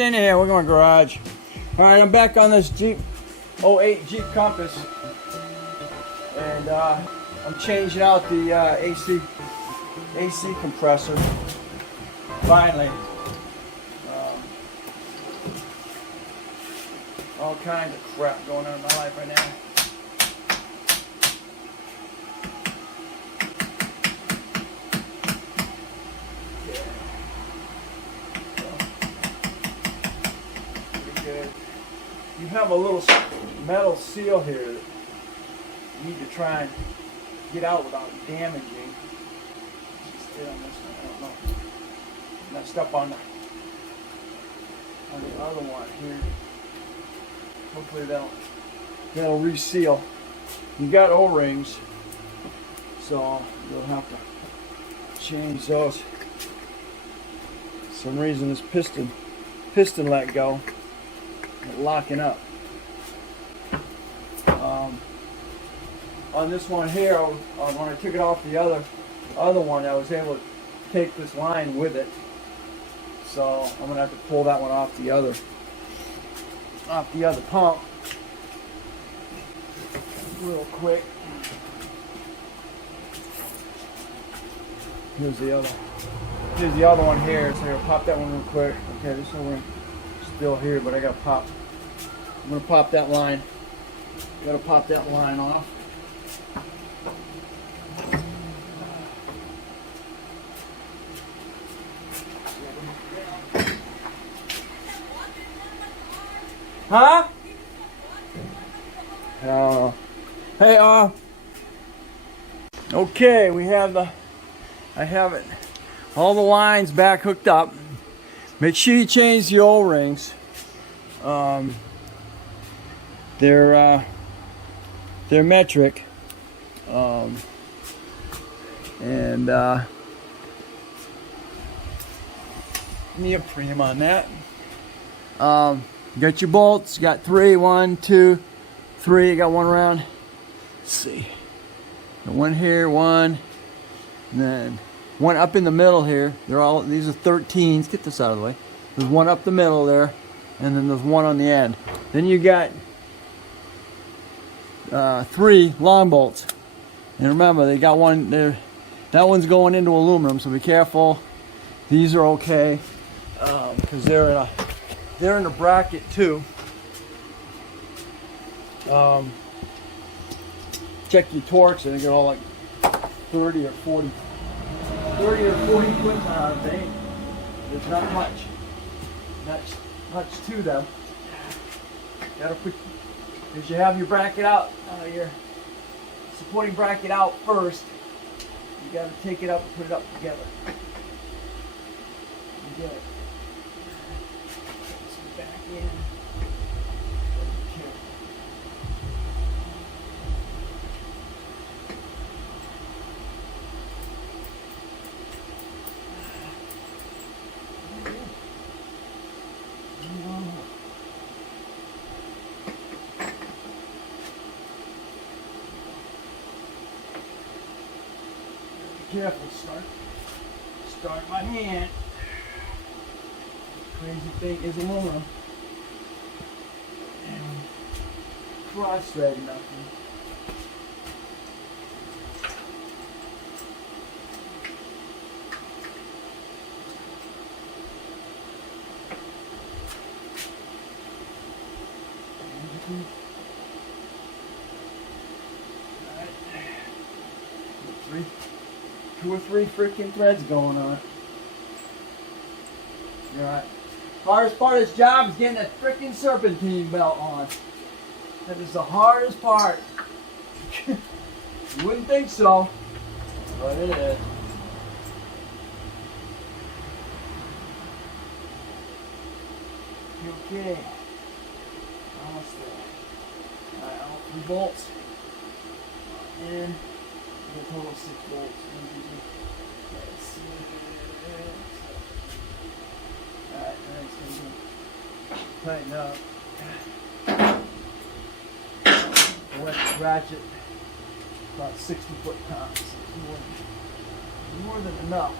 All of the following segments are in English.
Get in here. We're going to garage. All right, I'm back on this Jeep 08 Jeep Compass, and I'm changing out the AC compressor. Finally, all kinds of crap going on in my life right now. You have a little metal seal here that you need to try and get out without damaging. Stay on this one, I don't know. Messed up on the other one here. Hopefully that'll reseal. You got O-rings, so you'll have to change those. For some reason this piston let go. Locking up. On this one here, when I took it off the other one, I was able to take this line with it. So I'm gonna have to pull that one off the other pump real quick. Here's the other one here. So I'll pop that one real quick. Okay, this one still here, but I gotta pop. I'm gonna pop that line. Gotta pop that line off. Huh? I don't know. Hey, okay, I have it. All the lines back hooked up. Make sure you change the O-rings. They're metric. Neoprene on that. You got your bolts. You got 3, 1, 2, 3. You got one around. Let's see. Got one here, one, and then one up in the middle here. These are 13s. Get this out of the way. There's one up the middle there, and then there's one on the end. Then you got 3 long bolts. And remember, they got one there. That one's going into aluminum, so be careful. These are okay because they're in a bracket too. Check your torques, and they get all like 30 or 40 foot pounds. There's not much to them. Gotta put, because you have your bracket out, your supporting bracket out first. You gotta take it up and put it up together. You get it. Back in. Careful, start my hand. Crazy thing is aluminum. And cross thread nothing. Alright. 2 or 3 freaking threads going on. Alright. Hardest part of this job is getting that freaking Serpentine Belt on. That is the hardest part. You wouldn't think so, but it is. Okay. Almost there. Alright, all 3 bolts. And a total of 6 bolts. Let's see. Alright, that's going to tighten up. Wet ratchet, about 60 foot-pounds. More than enough.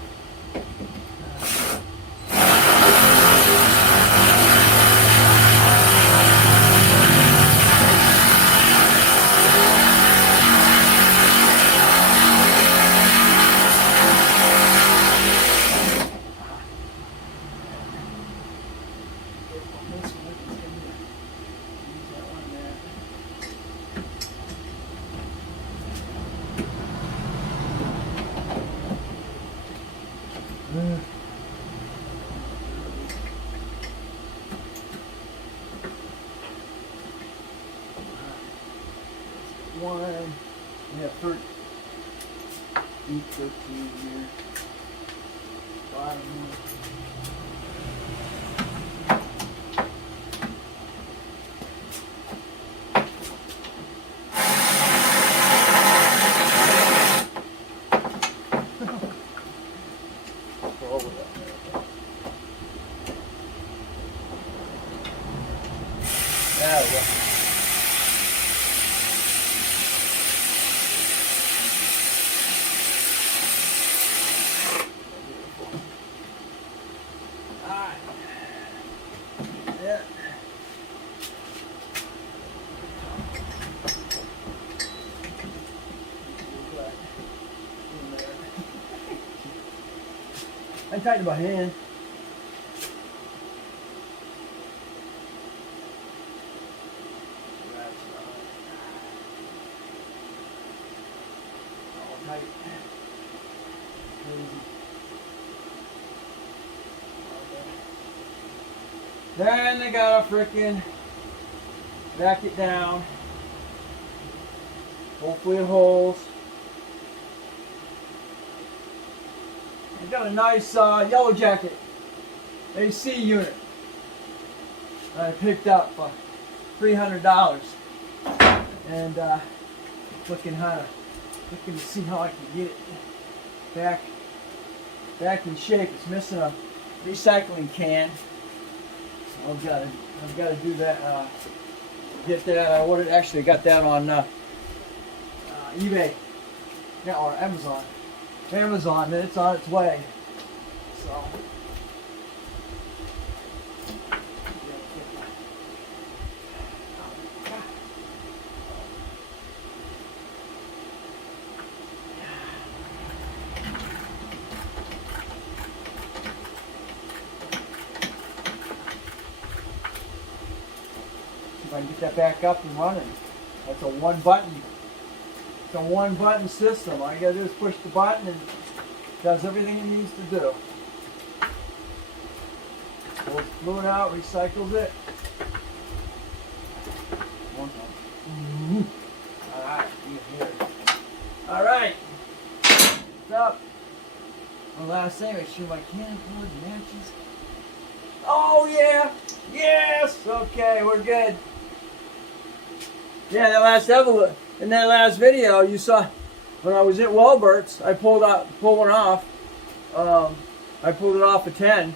one. We have 13 here. Bottom one. There we go. Alright. Yeah. I tightened my hand. Then they gotta frickin' back it down. Hopefully it holds. I got a nice yellow jacket AC unit I picked up for $300, and looking to see how I can get it back in shape. It's missing a recycling can. I've got to do that. Get that. I got that on eBay, yeah, or Amazon. And it's on its way. So. If I can get that back up and running. That's a one button. It's a one button system. All you gotta do is push the button and it does everything it needs to do. Pulls fluid out, recycles it. Alright, here. Alright. What's up? One last thing, make sure my can plug matches. Oh yeah! Yes! Okay, we're good. Yeah, in that last video you saw when I was at Walbert's, I pulled one off. I pulled it off a 10.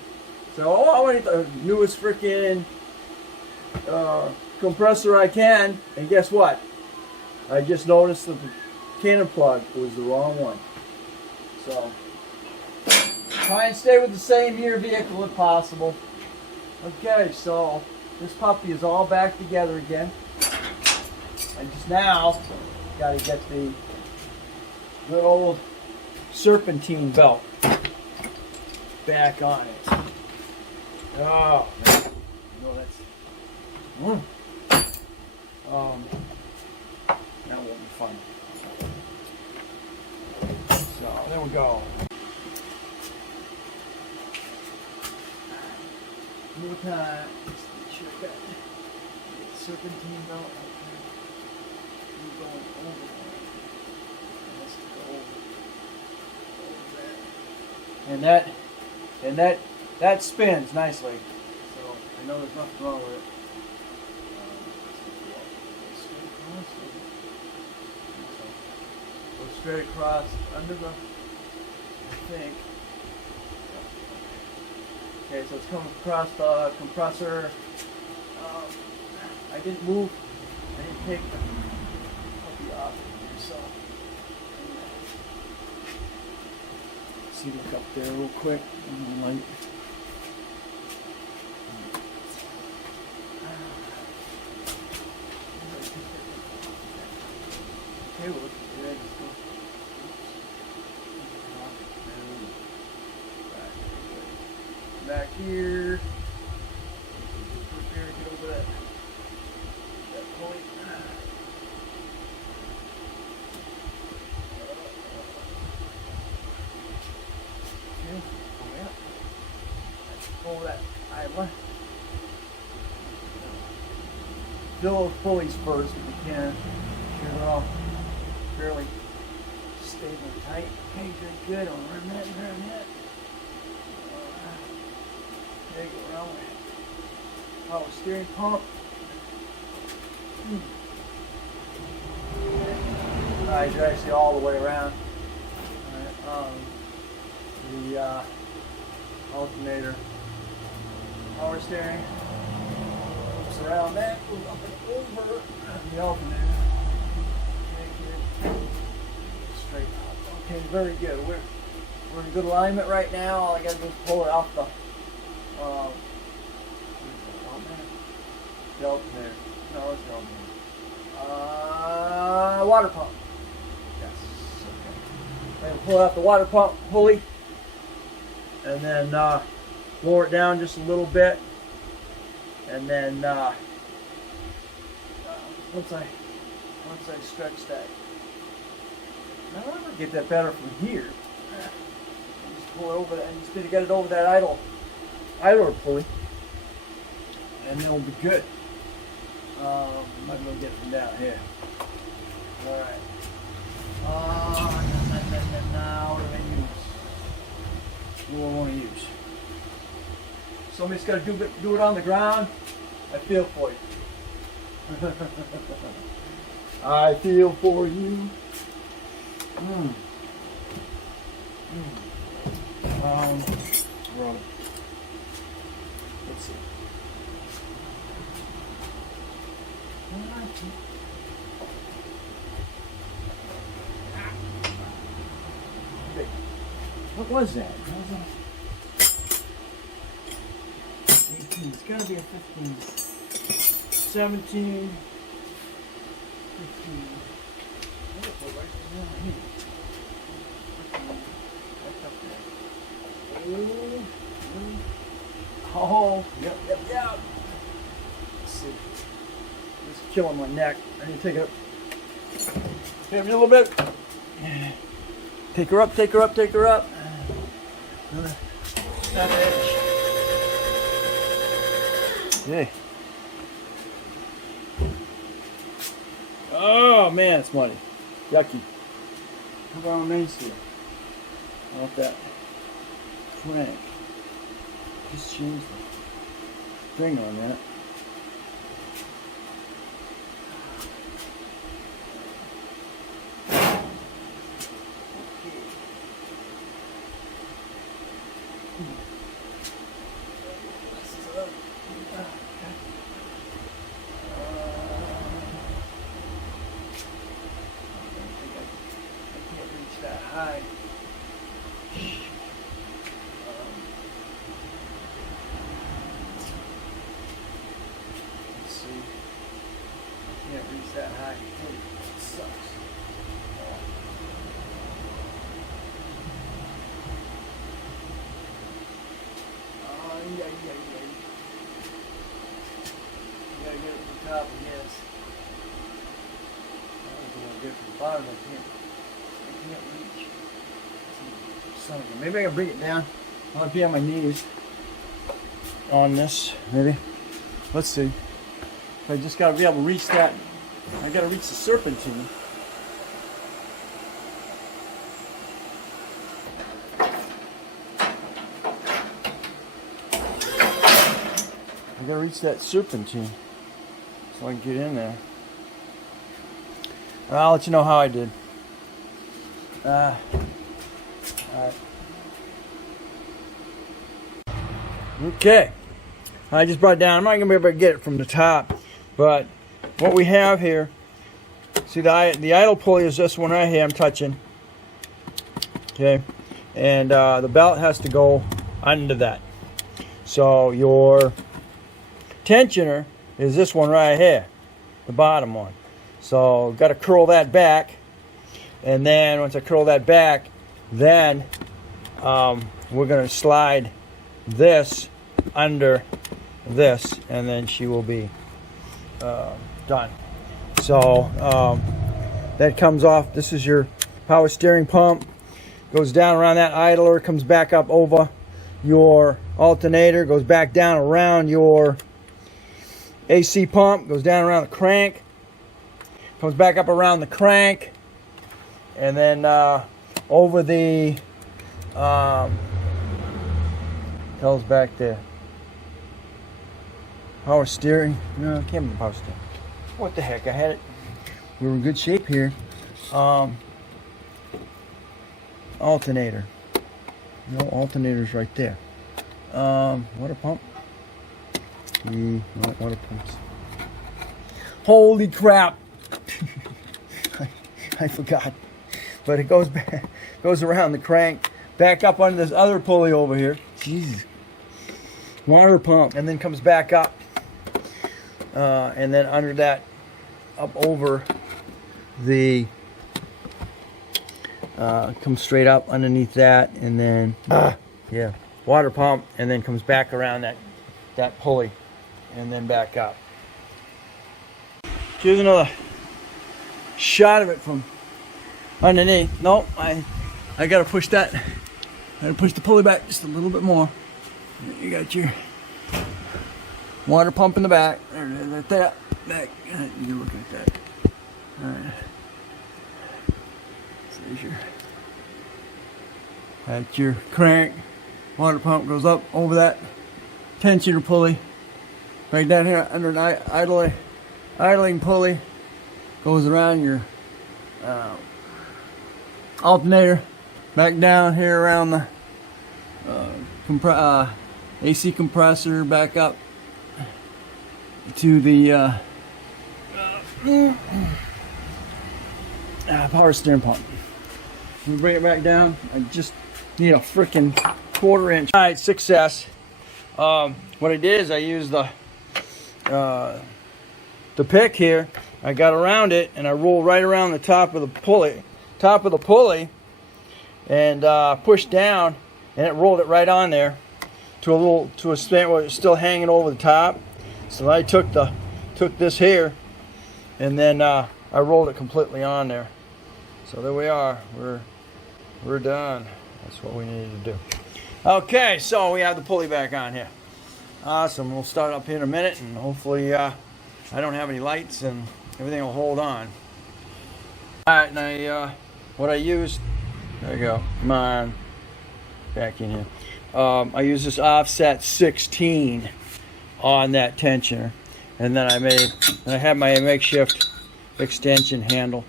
So I wanted the newest freaking compressor I can, and guess what? I just noticed that the cannon plug was the wrong one. So try and stay with the same year vehicle if possible. Okay, so this puppy is all back together again. I just now got to get the good old Serpentine Belt back on it. Oh, man. No, that's... that won't be fun. So, there we go. More time. Just make sure I got the Serpentine Belt up there. We're going over there. Let's go over that. And that spins nicely. So I know there's nothing wrong with it. Go straight across under the thing. Okay, so it's coming across the compressor. I didn't take the puppy off here, so see, look up there real quick. Light. Okay, well, let's go. Back here. Get over that point. Okay, pull that idler. Fill those pulleys first if you can. sure they're all fairly stable and tight. Okay, good. I'll run that. Okay, go around with power steering pump. Alright, you actually all the way around. Alright, the alternator, power steering, loops around that, goes up and over the alternator. Okay, good. Straight up. Okay, very good. We're in good alignment right now. All I gotta do is pull it off the alternator. No, it's the alternator. Water pump. Yes. Okay. I'm gonna pull out the water pump pulley, and then lower it down just a little bit, and then once I stretch that, now I'm gonna get that better from here. Just pull it over that, and just need to get it over that idler pulley, and then we'll be good. Might be able to get it from down here. All right. Now what do I use? What do I want to use? Somebody's got to do it on the ground. I feel for you. I feel for you. Wrong. Let's see. What was that? 18. It's got to be a 15. 17. 15. Oh, yep. Let's see. This is killing my neck. I need to take it up. Give me a little bit. Take her up. That edge. Okay. Oh man, it's muddy. Yucky. How about on Main Street? I want that crank. Just change the thing on that. High. Let's see. I can't reach that high. It sucks. Yeah. You gotta get it from the top, I guess. I don't know what to get from the bottom. I can't reach. Son of a, maybe I can bring it down. I'll be on my knees on this, maybe. Let's see. I just gotta be able to reach that. I gotta reach the serpentine. I gotta reach that serpentine so I can get in there. I'll let you know how I did. Alright. Okay. I just brought it down. I'm not going to be able to get it from the top. But what we have here, see the idle pulley is this one right here I'm touching. Okay. And the belt has to go under that. So your tensioner is this one right here. The bottom one. So got to curl that back. And then once I curl that back, then we're going to slide this under this, and then she will be done. So that comes off. This is your power steering pump. Goes down around that idler, comes back up over your alternator, goes back down around your AC pump, goes down around the crank. comes back up around the crank, and then over the goes back to power steering. No, it can't be power steering. What the heck? I had it. We were in good shape here. Alternator. No, alternator's right there. Water pump. No, water pumps. Holy crap! I forgot. But it goes back, goes around the crank, back up under this other pulley over here. Jesus. Water pump, and then comes back up, and then under that, up over the. Comes straight up underneath that, and then yeah, water pump, and then comes back around that pulley, and then back up. Here's another shot of it from underneath. Nope, I gotta push that. I gotta push the pulley back just a little bit more. You got your water pump in the back. There it is, right there. Back. You look at that. All right. That's your crank. Water pump goes up over that tensioner pulley. Right down here under an idling pulley. Goes around your alternator. Back down here around the AC compressor. Back up to the power steering pump. We bring it back down. I just need a freaking 1/4 inch. All right, success. What I did is I used the pick here. I got around it and I rolled right around the top of the pulley, and pushed down, and it rolled it right on there to a spot where it's still hanging over the top. So I took this here, and then I rolled it completely on there. So there we are. We're done. That's what we needed to do. Okay, so we have the pulley back on here. Awesome. We'll start up here in a minute, and hopefully I don't have any lights and everything will hold on. All right, now what I used. There you go. Come on. Back in here. I used this offset 16 on that tensioner, and then I had my makeshift extension handle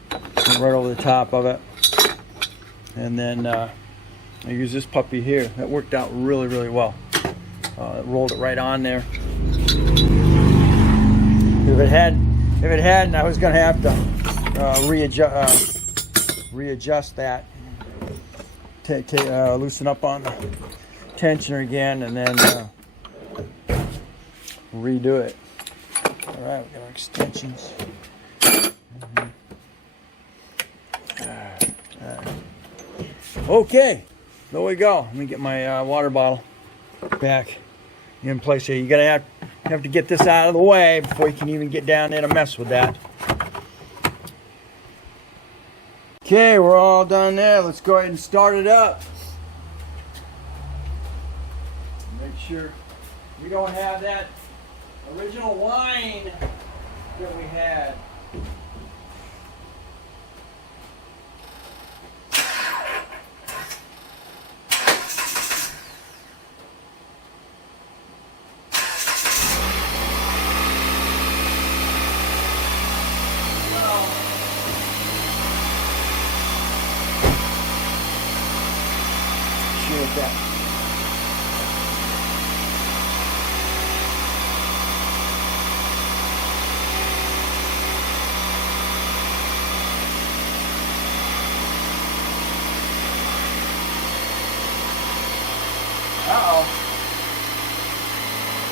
right over the top of it, and then I use this puppy here. That worked out really, really well. Rolled it right on there. If it hadn't, I was going to have to readjust that, loosen up on the tensioner again, and then redo it. All right, we got our extensions. Okay, there we go. Let me get my water bottle back in place here. You're gonna have to get this out of the way before you can even get down there to mess with that. Okay, we're all done there. Let's go ahead and start it up. Make sure we don't have that original line that we had. With that. Uh-oh.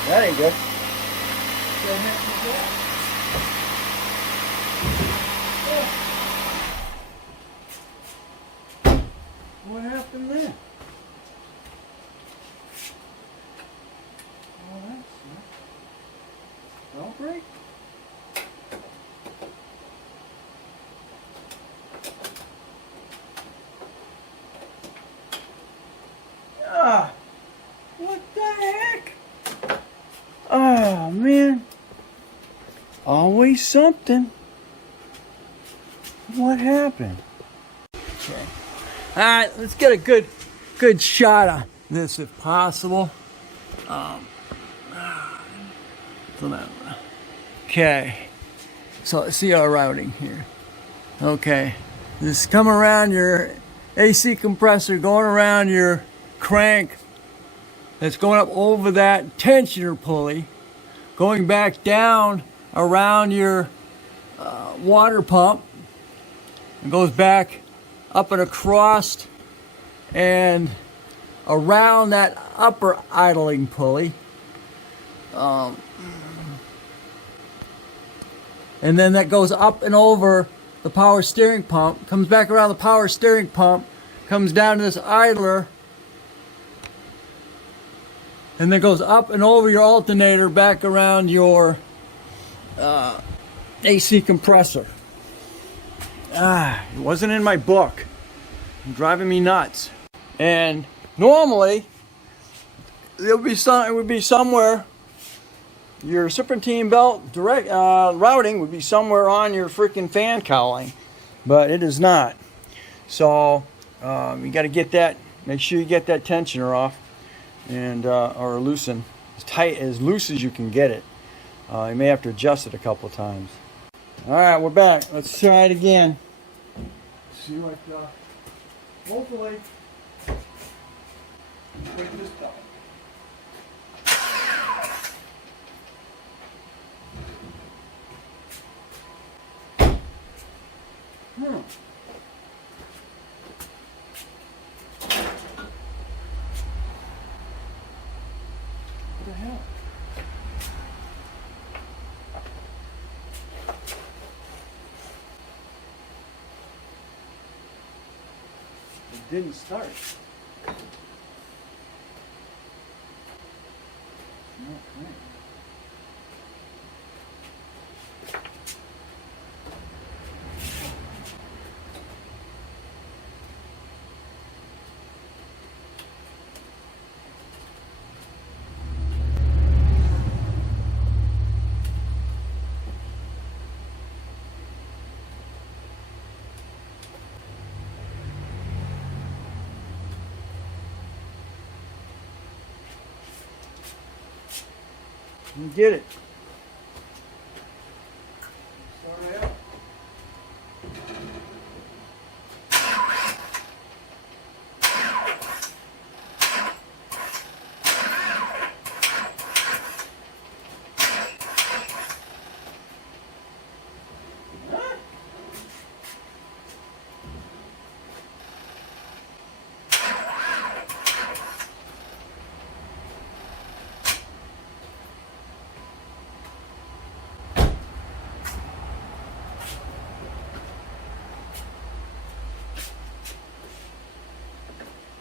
That ain't good. What happened there? Don't break. Ah, what the heck? Oh man, always something. What happened? Okay. All right, let's get a good shot of this if possible. Okay. So let's see our routing here. Okay. This is coming around your AC compressor, going around your crank that's going up over that tensioner pulley, going back down around your water pump, and goes back up and across and around that upper idling pulley. And then that goes up and over the power steering pump, comes back around the power steering pump, comes down to this idler, and then goes up and over your alternator back around your AC compressor. It wasn't in my book. It's driving me nuts. And normally, it would be somewhere, your Serpentine Belt direct routing would be somewhere on your freaking fan cowling, but it is not. So you got to get that. Make sure you get that tensioner off, and or loosen as loose as you can get it. You may have to adjust it a couple of times. All right, we're back. Let's try it again. See what. Hopefully, break this down. What the hell? It didn't start. Okay. You get it. Start it out.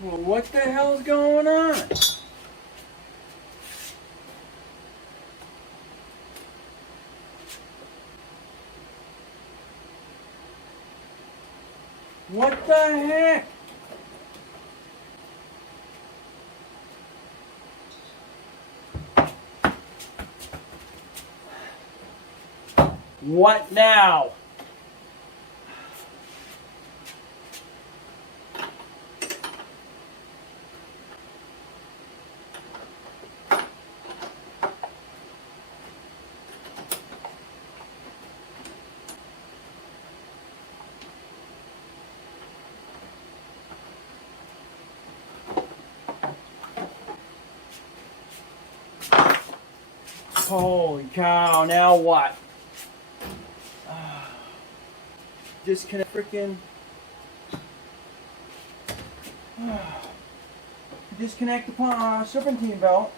Well, what the hell's going on? What the heck? What now? Holy cow, now what? Disconnect freaking. Disconnect the Serpentine Belt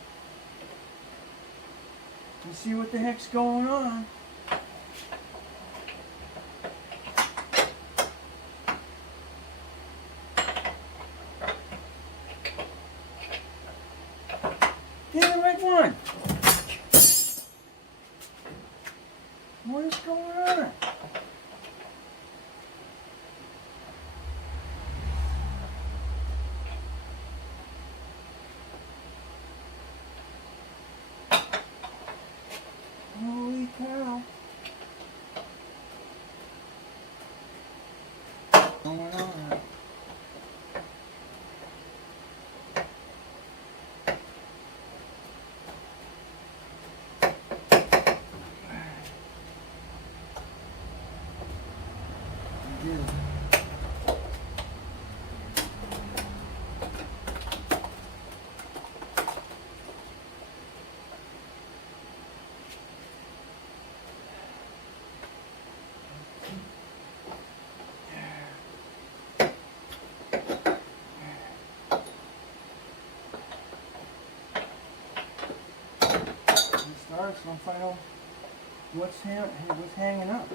and see what the heck's going on. Get the right one. What is going on? Holy cow. parts and I'll find out what's hanging up.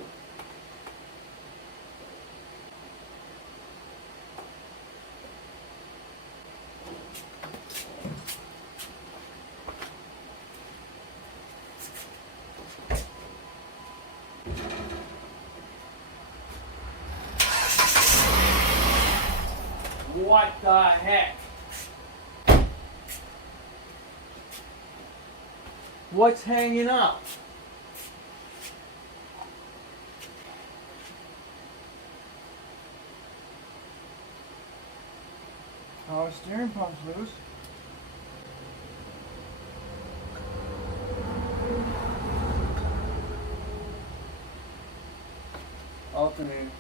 What the heck? What's hanging up? Power steering pump's loose. Alternator.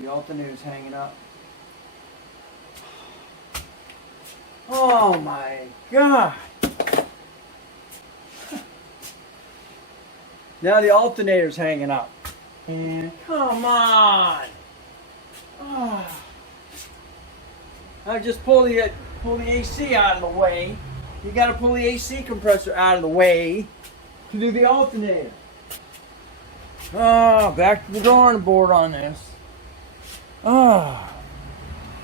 The alternator's hanging up. Oh my God! Now the alternator's hanging up. And come on! Oh. I just pull the AC out of the way. You got to pull the AC compressor out of the way to do the alternator. Oh, back to the drawing board on this. Ah,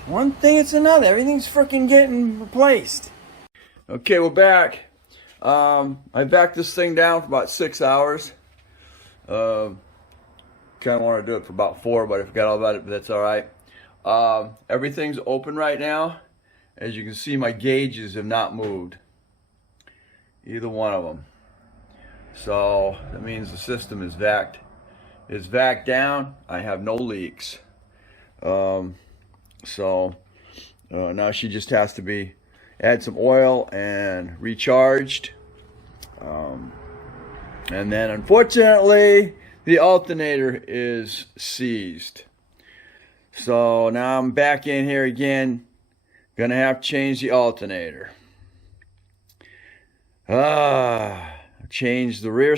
one thing it's another. Everything's freaking getting replaced. Okay, we're back. I backed this thing down for about 6 hours. Kind of want to do it for about 4, but I forgot all about it, but that's all right. Everything's open right now. As you can see, my gauges have not moved. Either one of them. So that means the system is vac. It's vac down. I have no leaks. Now she just has to be add some oil and recharged. And then unfortunately the alternator is seized. So now I'm back in here again. Gonna have to change the alternator. Changed the rear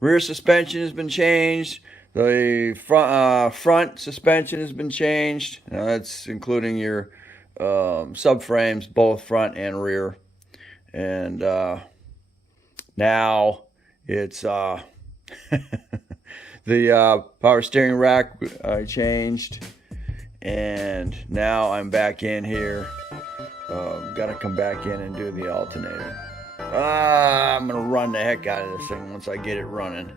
rear suspension has been changed. The front suspension has been changed. Now that's including your subframes, both front and rear. And now it's the power steering rack I changed. And now I'm back in here. Gotta come back in and do the alternator. I'm gonna run the heck out of this thing once I get it running.